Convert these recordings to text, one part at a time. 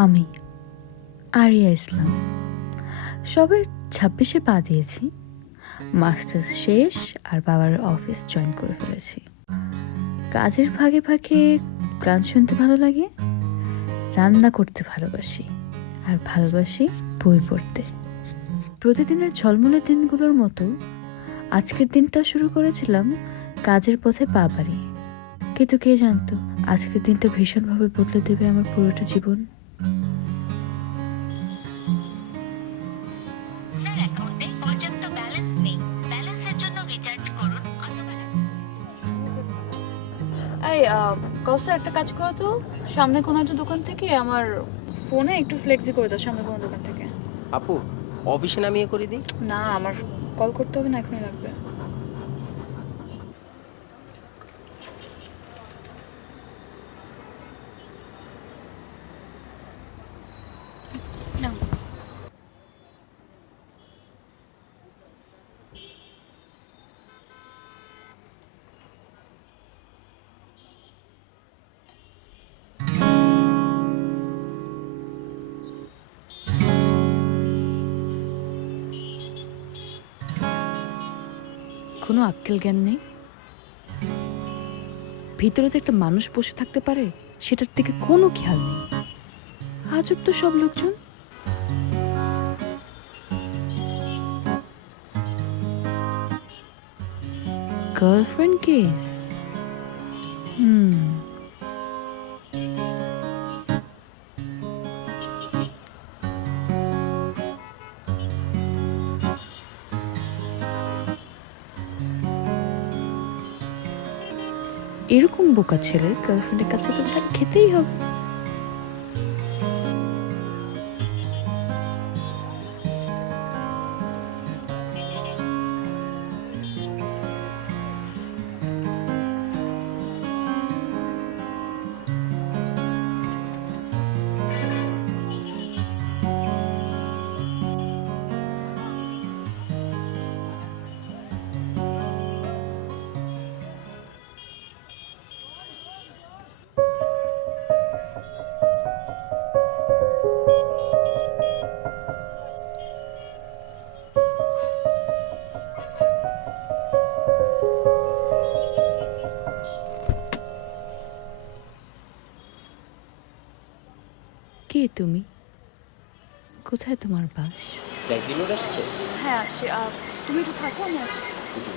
আমি আরিয়া ইসলাম সবে 26-এ পা দিয়েছি। মাস্টার্স শেষ আর বাবার অফিস জয়েন করে ফেলেছি। কাজের ফাঁকে ফাঁকে গান শুনতে ভালো লাগে, রান্না করতে ভালোবাসি, আর ভালোবাসি বই পড়তে। প্রতিদিনের ঝলমলের দিনগুলোর মতো আজকের দিনটা শুরু করেছিলাম কাজের পথে পা বাড়িয়ে। কিন্তু কে জানতো আজকের দিনটা ভীষণভাবে বদলে দেবে আমার পুরোটা জীবন। এই কৌসার, একটা কাজ করো তো, সামনে কোনো একটা দোকান থেকে আমার ফোনে একটু ফ্লেক্সি করে দাও, সামনে কোনো দোকান থেকে। আপু, অফিসে নামিয়ে করে দিই। না, আমার কল করতে হবে না, এখনই লাগবে। নাও। কোনো আক্কেল জ্ঞান নেই, ভিতরে তো একটা মানুষ বসে থাকতে পারে সেটার দিকে কোনো খেয়াল নেই। আজব তো সব লোকজন। Girlfriend case. এরকম বোকা ছেলে গার্লফ্রেন্ডের কাছে তো ছাড় খেতেই হবে। কে তুমি? কোথায় তোমার বাস? ট্যাক্সি লোড আসছে। হ্যাঁ আসি, তুমি একটু থাকো, আমি আসি। জি।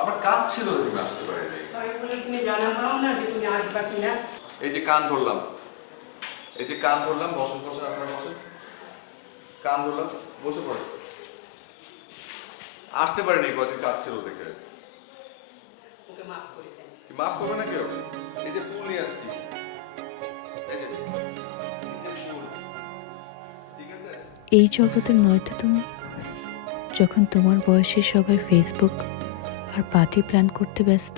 আমার কাজ ছিল, তুমি আসতে পারিনি। তুমি জানাবাও না যে তুমি আসবা কিনা। এই যে কান ধরলাম, এই যে কান ধরলাম, বসেন বসেন, আপনারা বসেন। কান ধরলাম, বসে পড়ে। আসতে পারিনি, কদিন কাজ ছিল দেখে। ওকে মাফ করে দেন। কি মাফ করবে না কেউ? এই যে ফুল নিয়ে আসছি, এই যে ফুল, ঠিক আছে? এই জগতের নয়তো তুমি, যখন তোমার বয়সে সবাই ফেসবুক আর পার্টি প্ল্যান করতে ব্যস্ত।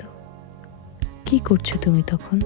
কি করছো তুমি তখন?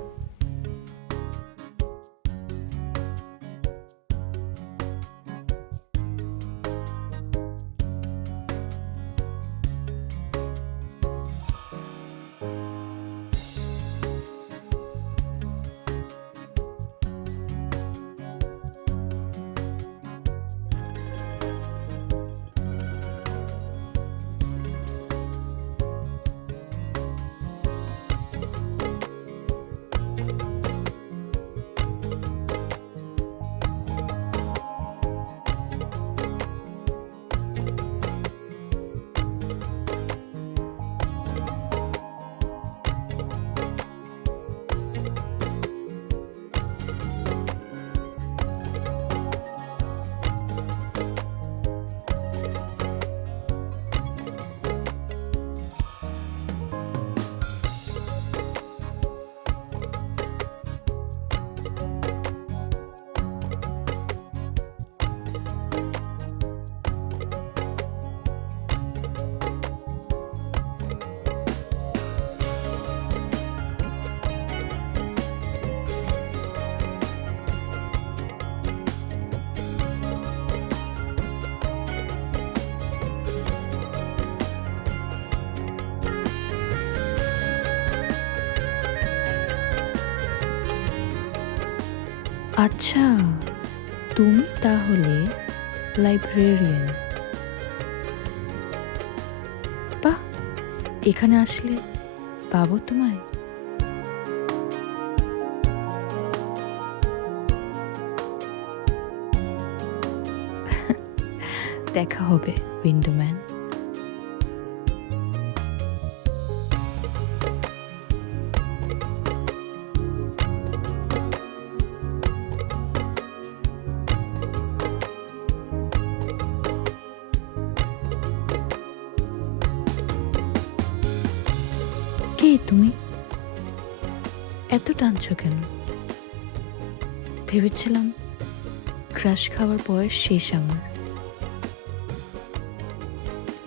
আচ্ছা, তুমি তাহলে লাইব্রেরিয়ান। বাহ, এখানে আসলে পাবো তোমায়। দেখা হবে উইন্ডোম্যান। কে তুমি? এত টানছো কেন? ভেবেছিলাম ক্রাশ খাওয়ার বয়স শেষ আমার।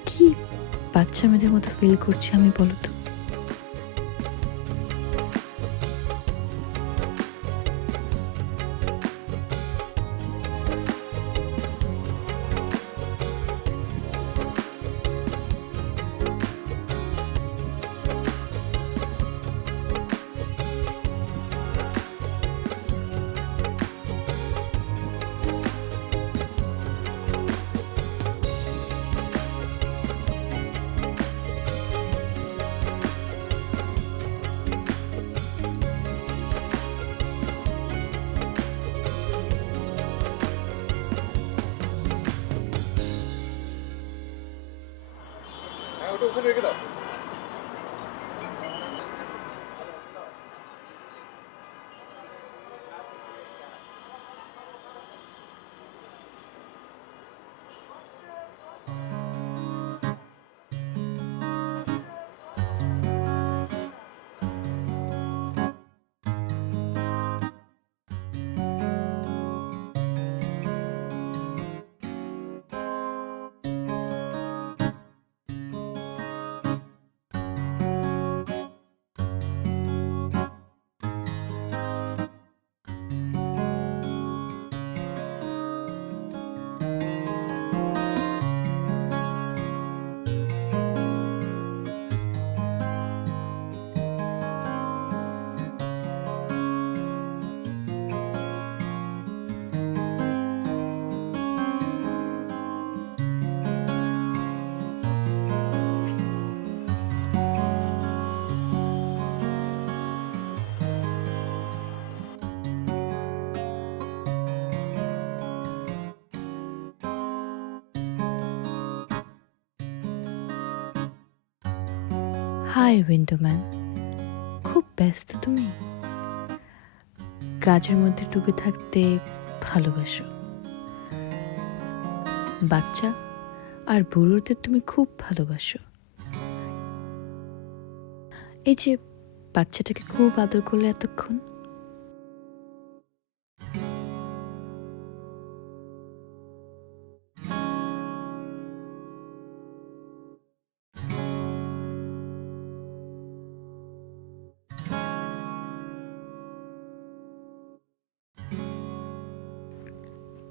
কি বাচ্চা মেয়েদের মতো ফিল করছি আমি, বলো তো? হ্যাঁ, ওটা ওখানে রেখে দাও। হাই উইন্ডোম্যান, খুব ব্যস্ত তুমি? কাজের মধ্যে ডুবে থাকতে ভালোবাসো। বাচ্চা আর বুড়োদের তুমি খুব ভালোবাসো। এই যে বাচ্চাটাকে খুব আদর করলে এতক্ষণ,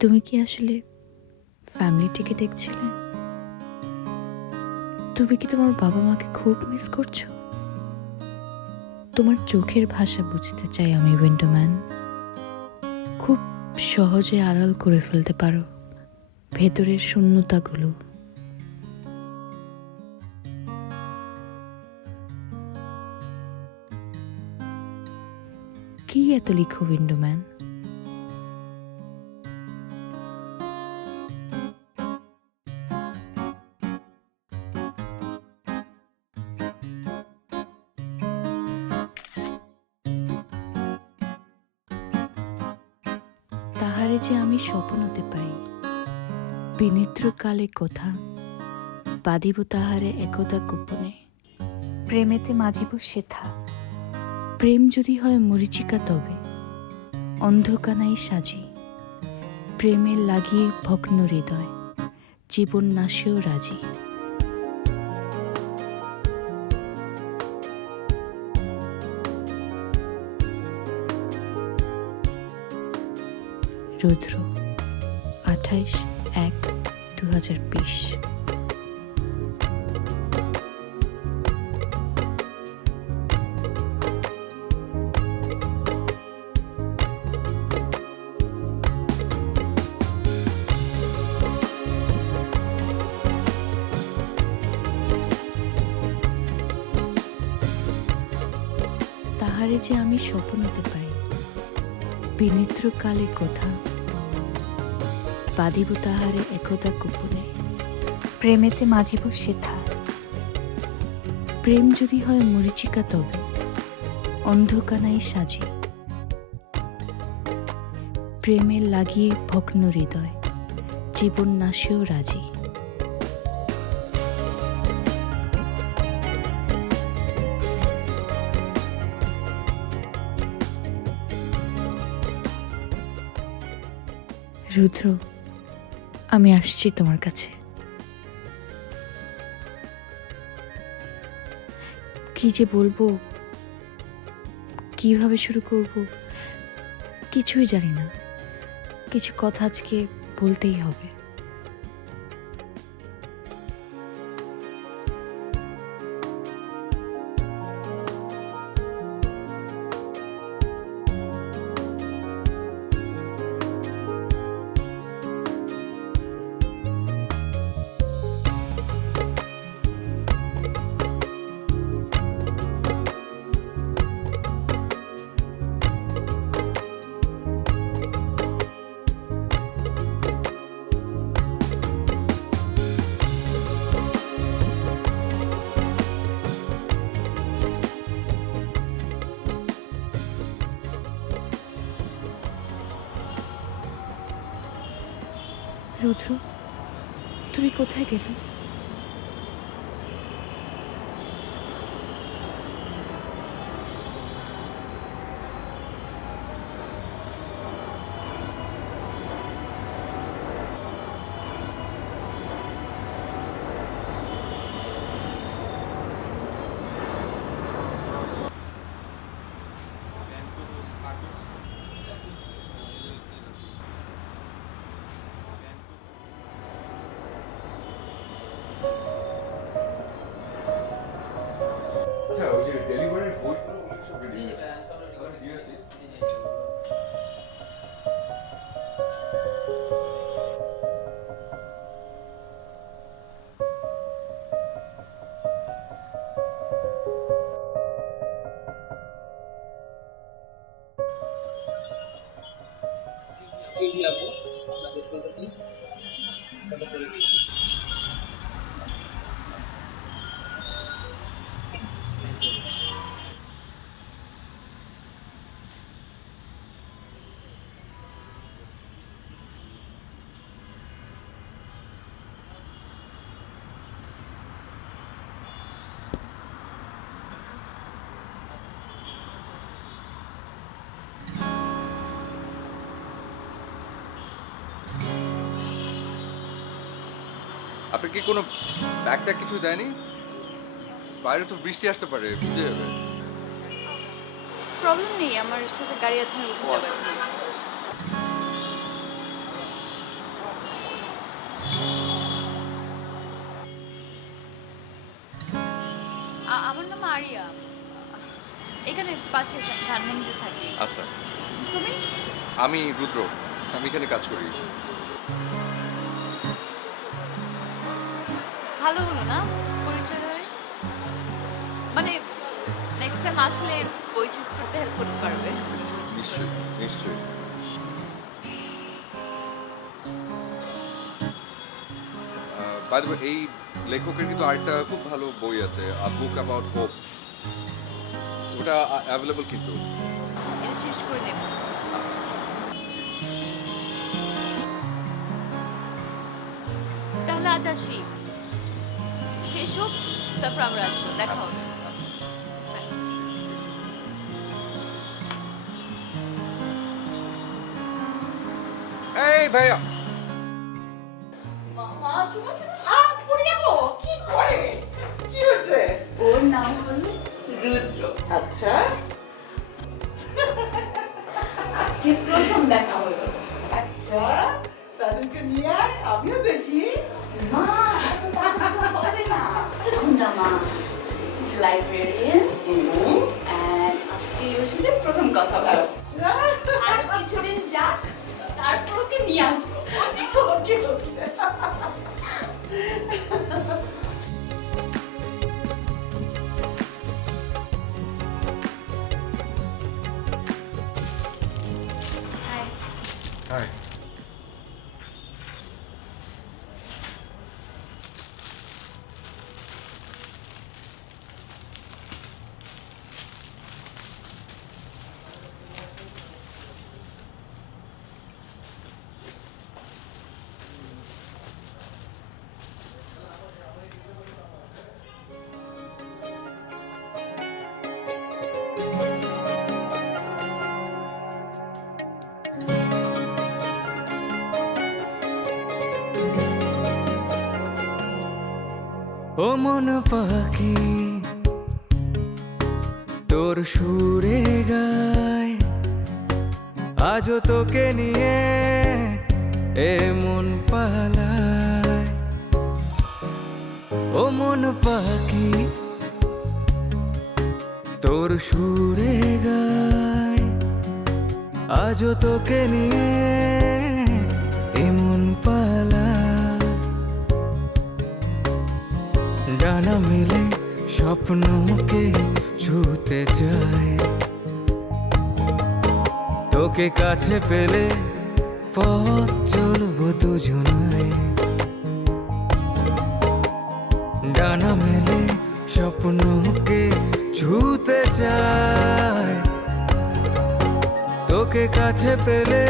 তুমি কি আসলে ফ্যামিলিটিকে দেখছিলে? তুমি কি তোমার বাবা মাকে খুব মিস করছো? তোমার চোখের ভাষা বুঝতে চাই আমি উইন্ডোম্যান। খুব সহজে আড়াল করে ফেলতে পারো ভেতরের শূন্যতাগুলো। কি এত লিখো উইন্ডোম্যান? তাহারে যে আমি স্বপ্নতে পাই, বিনিদ্র কালে কথা বাঁধিব তাহারে একদা গোপনে। প্রেমেতে মাজিব সেথা, প্রেম যদি হয় মরিচিকা তবে অন্ধকানাই সাজি। প্রেমের লাগিয়ে ভগ্ন হৃদয়, জীবন নাশেও রাজি। রুদ্র, 28/1/2020। যে আমি স্বপ্নতে পাই বিনিদ্র কালে কথা বাদিব তাহারে একদা গোপনে প্রেমেতে মাজিব সেথা প্রেম যদি হয় মরিচিকা তবে অন্ধকানাই সাজি প্রেমের লাগিয়ে ভগ্ন হৃদয় জীবন নাশেও রাজি রুদ্র আমি আসছি তোমার কাছে কি যে বলবো কিভাবে শুরু করব কিছুই জানি না কিছু কথা আজকে বলতেই হবে রুদ্র তুমি কোথায় গেলে আচ্ছা ওই যে ডেলিভারির বইগুলো ওগুলো সব রেডি আছে দিয়ে আসি। আপনি কি কোনো ব্যাগটা কিছু দেয়নি? বাইরে তো বৃষ্টি আসতে পারে, ভিজে যাবে। প্রবলেম নেই আমার সাথে গাড়ি আছে আমি উঠে যাবো আমার নাম আরিয়া এখানে পাশে ধানমন্ডিতে থাকি আচ্ছা তুমি আমি রুদ্র, আমি এখানে কাজ করি। ভালো হলো না পরিচয় হয়ে মানে নেক্সট টাইম আসলে বই চুজ করতে হেল্প করতে পারবে নিশ্চয়ই নিশ্চয়ই। বাই দ্য ওয়ে এই লেখকের কিন্তু আরেকটা খুব ভালো বই আছে, আ বুক অ্যাবাউট হোপ, ওটা অ্যাভেলেবল কিন্তু। এটা শেষ করে নেব তাহলে আজ আসি শেষ হোক তারপর আমরা আসবো দেখা আচ্ছা, হবে আচ্ছা। এই ভাইয়া কি হয়েছে? ওর নাম হলো রুদ্র আচ্ছা আজকে প্রথম দেখা হলো আচ্ছা তাদেরকে নিয়ে আয়, আমিও দেখি। মা এত তাড়াতাড়ি হবে না এখন না মা লাইব্রেরিয়ান এন্ড আজকে ওর সাথে প্রথম কথা বলো আচ্ছা আরো কিছুদিন যাক তারপর ওকে নিয়ে আসবো ওকে ওকে ও মন পাখি তোর সুরে গায় আজও তোকে নিয়ে মন পালায় ও মন পাখি তোর সুরে গায় আজও তোকে নিয়ে মন পালায় ডানা মেলে স্বপ্নকে ছুতে যায় তোকে কাছে পেলে পথ চলবো দুজনায় ডানা মেলে স্বপ্নকে ছুতে যায় তোকে কাছে পেলে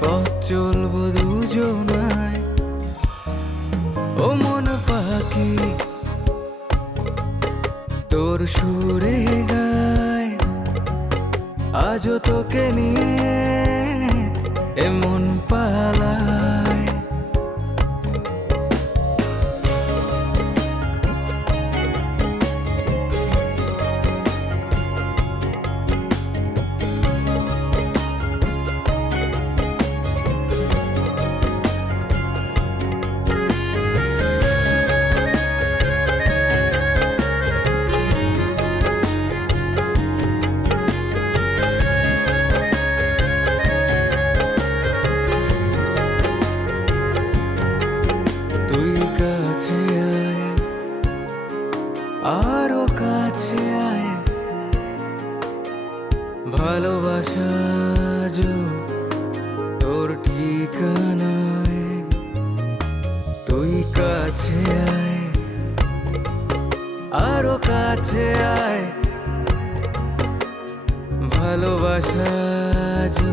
পথ চলবো দুজনায় ও মন পাখি তোর সুরে গায় আজও তোকে নিয়ে মন পালায় তুই কাছে আয় আরো কাছে আয় ভালোবাসা যো তোর ঠিকানায় তুই কাছে আয় আরো কাছে আয় ভালোবাসা যো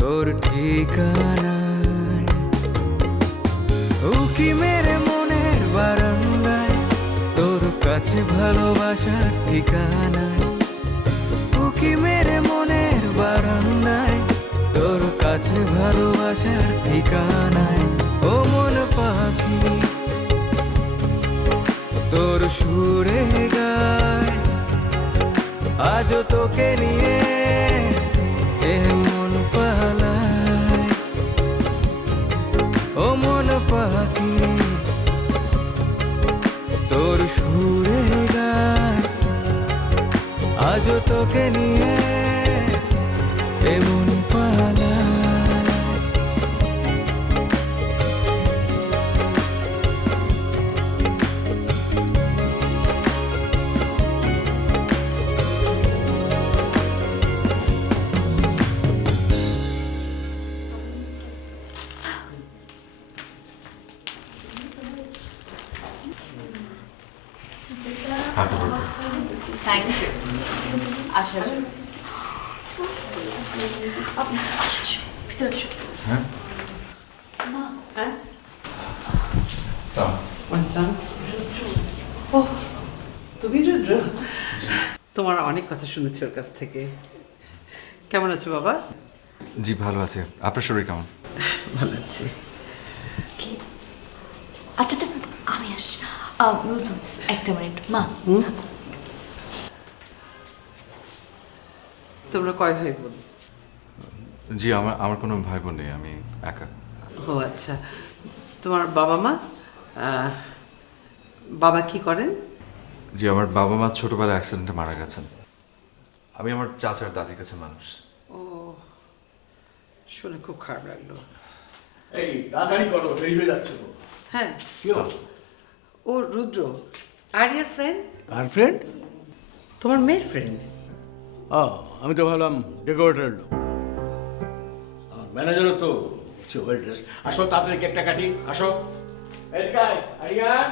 তোর ঠিকানায় উকি মেরে মনের বারান্দায় তোর কাছে ভালোবাসার ঠিকানায় উকি মেরে মনের বারান্দায় তোর কাছে ভালোবাসার ঠিকানায় ও মন পাখি তোর সুরে গায় আজও তোকে নিয়ে মন পালায় ও মন পাখি তোর সুরে গায় আজও তোকে নিয়ে মন পালায় থ্যাংক ইউ আসার জন্য ভিতরে এসো। হ্যাঁ আসসালাম। ও তুমি রুদ্র, তোমার অনেক কথা শুনেছি ওর কাছ থেকে। কেমন আছো বাবা? জি ভালো আছে। আপনার শরীর কেমন? ভালো আছি। আচ্ছা আচ্ছা আমি আসি। রুদ্র একটা মিনিট মা। তোমরা কয় ভাই বোন? জি আমার আমার কোনো ভাই বোন নেই, আমি একা। ও আচ্ছা, তোমার বাবা মা? বাবা কি করেন? জি আমার বাবা মা ছোটবেলায় অ্যাক্সিডেন্টে মারা গেছেন। আমি আমার চাচার দাদির কাছে মানুষ। ও শুনে খুব খারাপ লাগলো। এই তাড়াতাড়ি করো, দেরি হয়ে যাচ্ছে তো। হ্যাঁ কি হলো? ও রুদ্র আরিয়ার ফ্রেন্ড, গার্লফ্রেন্ড? তোমার মেয়ের ফ্রেন্ড। ও আমি তো ভাবলাম ডেকোরেটর লোক। ম্যানেজারও তো ওয়েল ড্রেস। আসো তাড়াতাড়ি কেকটা কাটি, আসো। এদিকে আয়, আরিয়ান।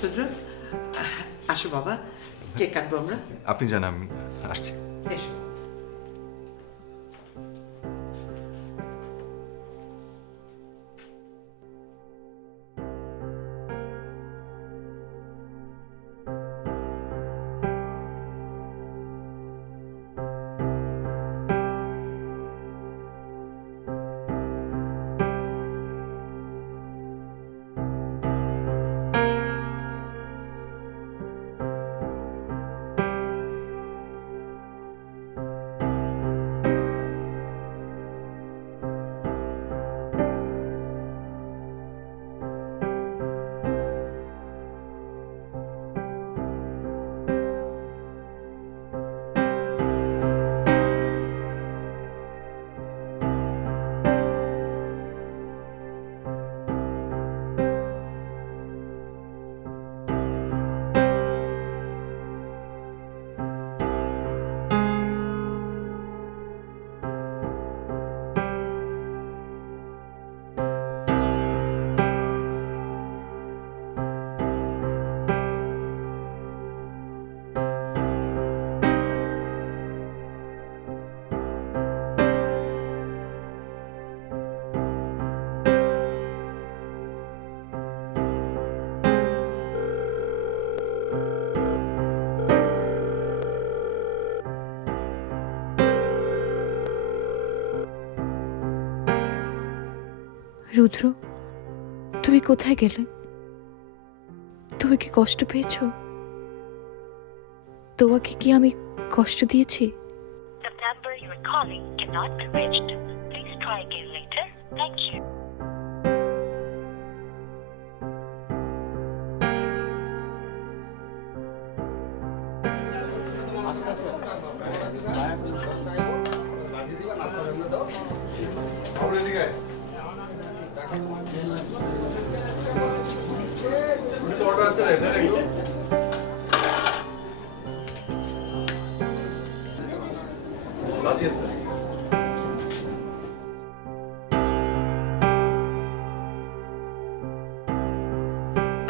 রুদ্র আসো বাবা, কেক কাটবো আমরা। আপনি জানেন আমি আসছি। এসো। রুদ্র, তুমি কোথায় গেলে? তুমি কি কষ্ট পেয়েছো? তোমাকে কি আমি কষ্ট দিয়েছি? The number you are calling cannot be reached. Please try again later. Thank you.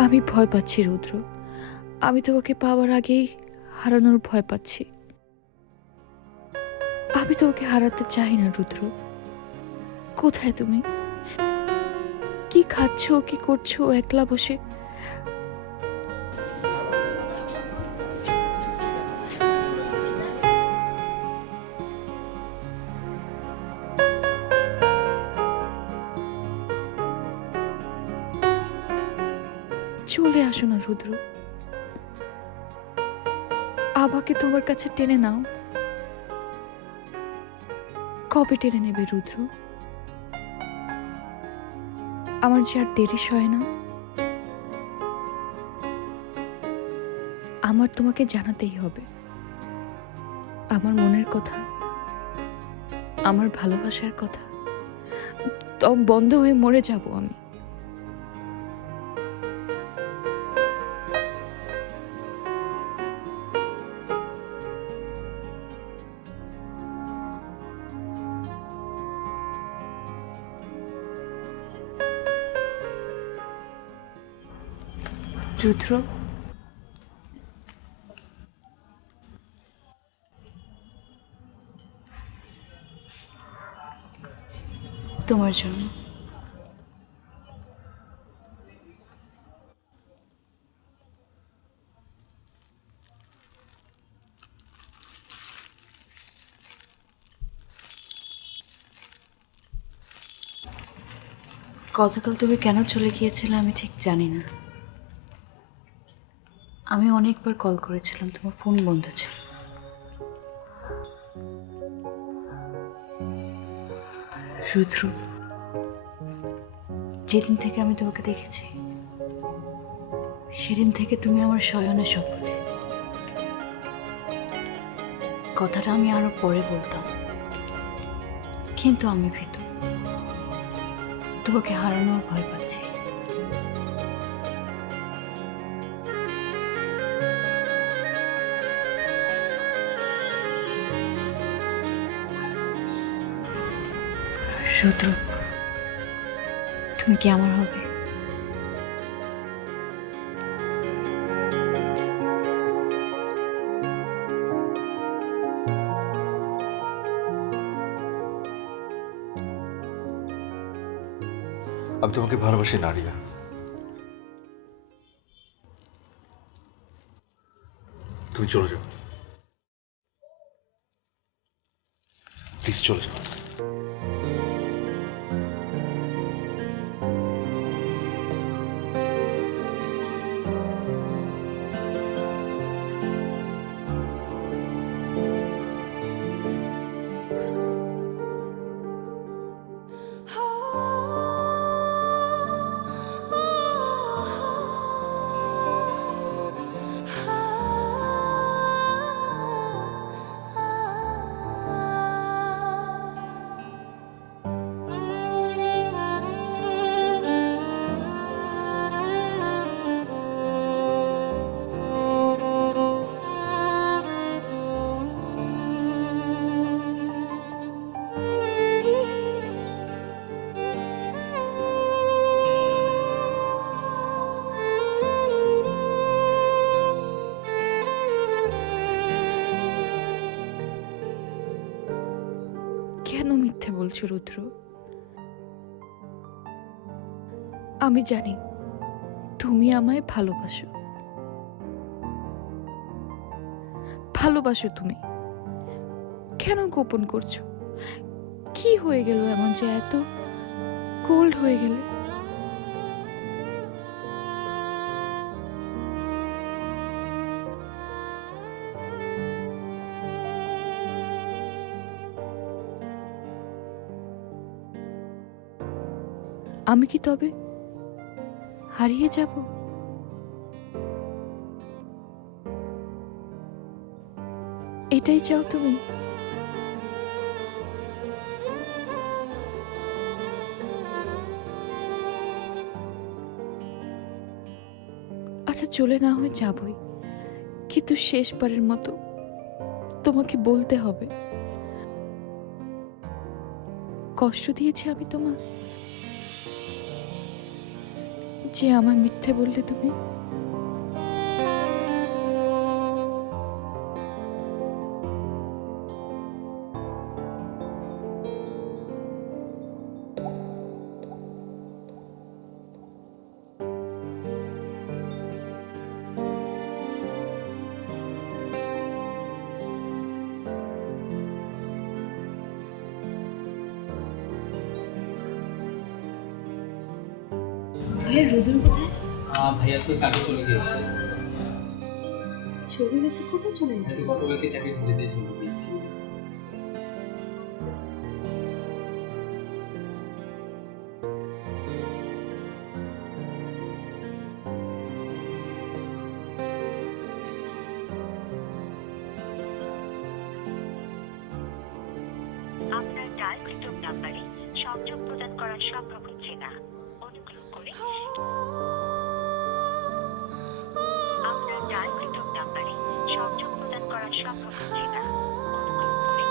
আমি ভয় পাচ্ছি রুদ্র, আমি তোমাকে পাওয়ার আগেই হারানোর ভয় পাচ্ছি। আমি তোমাকে হারাতে চাই না রুদ্র। কোথায় তুমি? কি খাচ্ছো, কি করছো একলা বসে? চলে আসো না রুদ্র, আমাকে তোমার কাছে টেনে নাও। কবে টেনে নেবে রুদ্র? আমার যে আর দেরি সয় না। আমার তোমাকে জানাতেই হবে আমার মনের কথা, আমার ভালোবাসার কথা। দম বন্ধ হয়ে মরে যাব আমি। রুদ্র, তোমার জন্য। গতকাল তুমি কেন চলে গিয়েছিলে আমি ঠিক জানি না। আমি অনেকবার কল করেছিলাম, তোমার ফোন বন্ধ ছিল। রুদ্র, যেদিন থেকে আমি তোমাকে দেখেছি সেদিন থেকে তুমি আমার শয়নের স্বপ্নে। কথাটা আমি আরো পরে বলতাম, কিন্তু আমি ভীত, তোমাকে হারানোর ভয় পাচ্ছি। রুদ্র, তুমি কি আমার হবে? আমি তোমাকে ভালোবাসি নারিয়া। তুমি চলে যাও, প্লিজ চলে যাও। কেন মিথ্যে বলছো রুদ্র? আমি জানি তুমি আমায় ভালোবাসো, ভালোবাসো তুমি। কেন গোপন করছো? কি হয়ে গেল এমন যে এত কোল্ড হয়ে গেলে। আমি কি তবে হারিয়ে যাব? এটাই চাও তুমি? আচ্ছা, চলে না হয় যাবই, কিন্তু শেষবারের মতো তোমাকে বলতে হবে, কষ্ট দিয়েছি আমি তোমার, যে আমার মিথ্যে বললে তুমি। ভাইয়া রুদ্র কোথায়? ভাইয়া তো কাজে চলে গিয়েছে। চলে গেছে? কোথায় চলে গেছে? গতকালকে চাকরি ছেড়ে দিয়ে চলে গিয়েছে। আপনার ডায়ালকৃত নাম্বারে সংযোগ প্রদান করা সম্ভব হচ্ছে না। অনুগ্রহ করে আপনার ডায়ালকৃত নাম্বারে সংযোগ প্রদান করা সম্ভব হচ্ছে না। অনুগ্রহ করে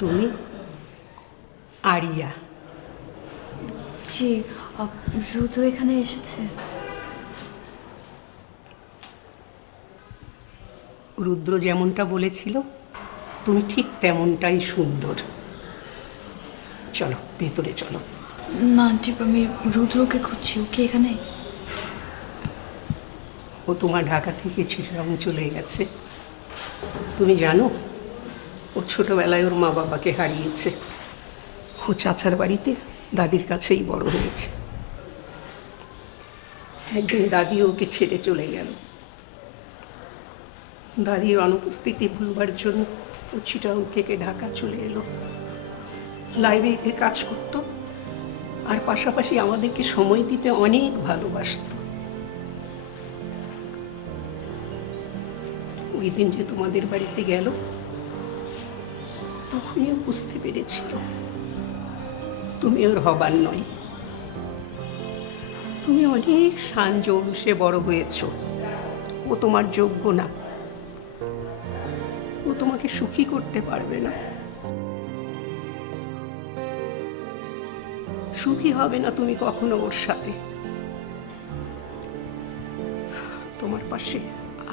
তুমি আরিয়া? জি, রুদ্র এখানে এসেছে। রুদ্র যেমনটা বলেছিল তুমি ঠিক তেমনটাই সুন্দর। চলো ভেতরে চলো। না আন্টি, আমি রুদ্রকে খুঁজছি। ওকে এখানে? ও তোমার ঢাকা থেকে চিটাগাং চলে গেছে। তুমি জানো ও ছোটবেলায় ওর মা বাবাকে হারিয়েছে। ও চাচার বাড়িতে দাদির কাছেই বড় হয়েছে। একদিন দাদি ওকে ছেড়ে চলে গেল। দাদির অনুপস্থিতি ভুলবার জন্য ও চিটাগাং থেকে ঢাকা চলে এলো। লাইব্রেরিতে কাজ করত আর পাশাপাশি আমাদেরকে সময় দিতে অনেক ভালোবাসত। ওই দিন যে তোমাদের বাড়িতে গেল তখনই বুঝতে পেরেছিল তুমি ওর হবার নয়। তুমি অনেক শান জৌলুসে বড় হয়েছ। ও তোমার যোগ্য না। ও তোমাকে সুখী করতে পারবে না। সুখী হবে না তুমি কখনো ওর সাথে। তোমার পাশে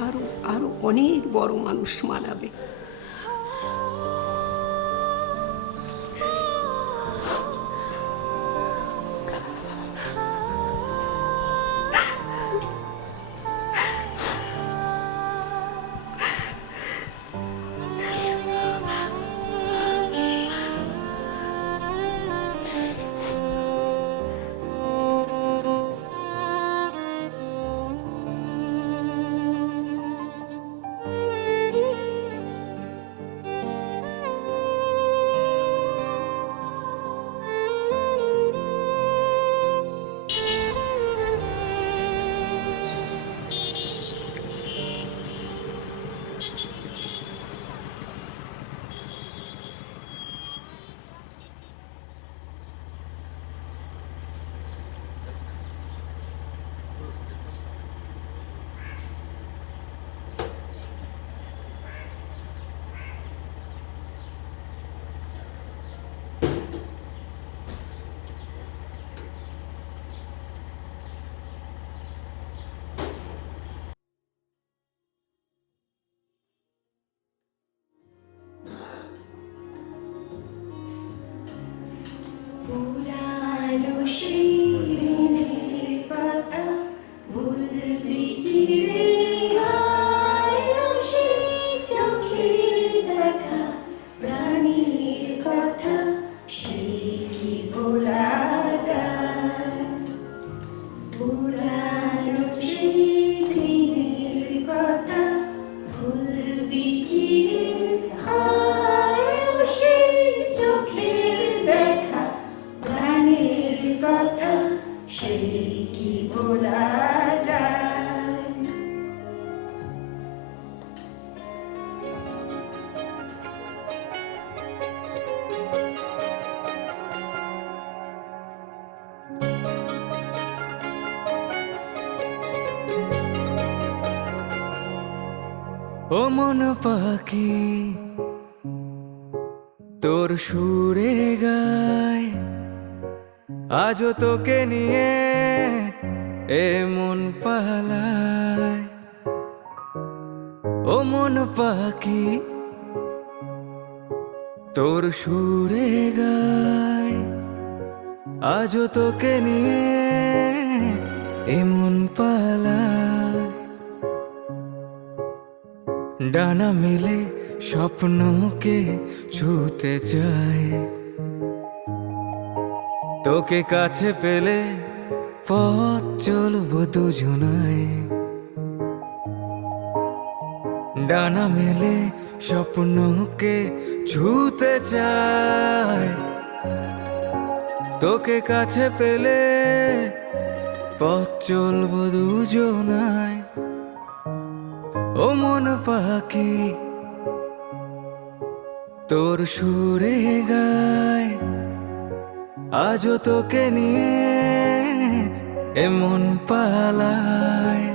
আরো আরো অনেক বড় মানুষ মানাবে। ও মন পাখি তোর সুরে গায় আজও তোকে নিয়ে মন পালায় ও মন পাখি তোর সুরে গায় আজও তোকে নিয়ে মন পালায় ডানা মেলে স্বপ্নকে ছুতে যায় তোকে কাছে পেলে পথ চলবো দুজনায় ডানা মেলে স্বপ্নকে ছুতে চায় তোকে কাছে পেলে পথ চলবো দুজনায় ও মন পাখি তোর সুরে গায় আজও তোকে নিয়ে মন পালায়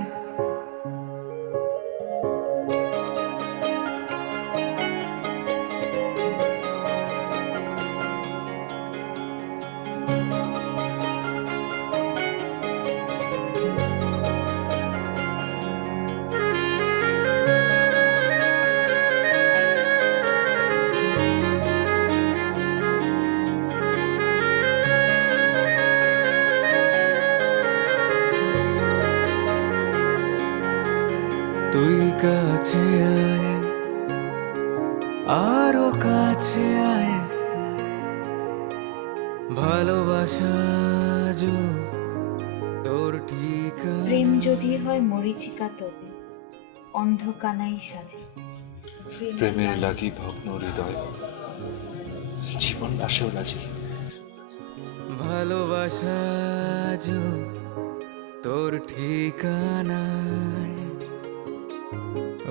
তুই কাছে আয় আরো কাছে আয় ভালোবাসা যো তোর ঠিকানা প্রেম যদি হয় মরীচিকা তবে অন্ধকানাই সাজে প্রেমের লাগি ভগ্ন হৃদয় জীবন নাশেও রাজি ভালোবাসা যো তোর ঠিকানায়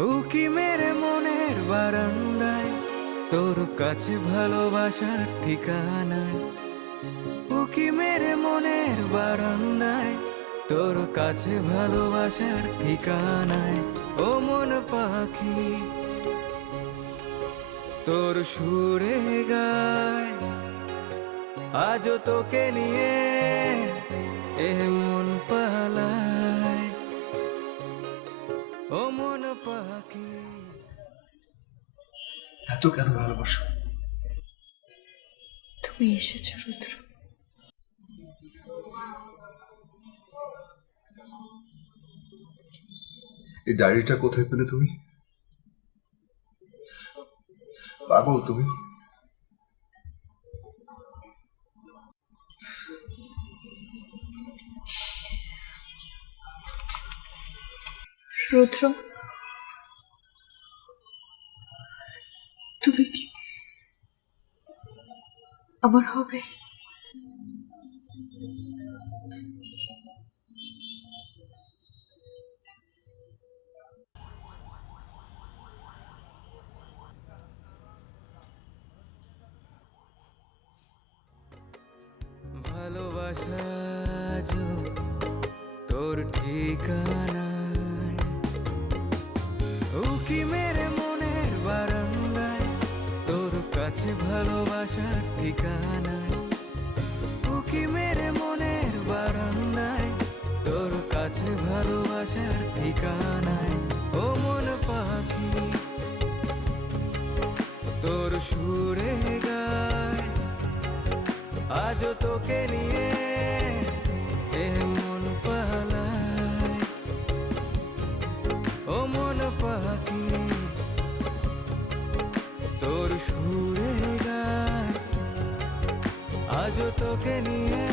উকি মেরে মনের বারান্দায় তোর কাছে ভালোবাসার ঠিকানায় উকি মেরে মনের বারান্দায় তোর কাছে ভালোবাসার ঠিকানায় ও মন পাখি তোর সুরে গায় আজও তোকে নিয়ে মন পালায় ও মন পাখি এত কেন ভালোবাসো? তুমি এসেছো রুদ্র। এই ডায়েরিটা কোথায় পেলে তুমি? পাগল তুমি। রুদ্র, তুমি কি আমার হবে? ভালোবাসা যো তোর ঠিকানায় উকি মেরে মনের বারান্দায় তোর কাছে ভালোবাসার ঠিকানায় উকি মেরে মনের বারান্দায় তোর কাছে ভালোবাসার ঠিকানায় ও মন পাখি তোর সুরে গায় আজও তোকে নিয়ে মন পালায় ও মন পাখি তোর সুরে গায় আজও তোকে নিয়ে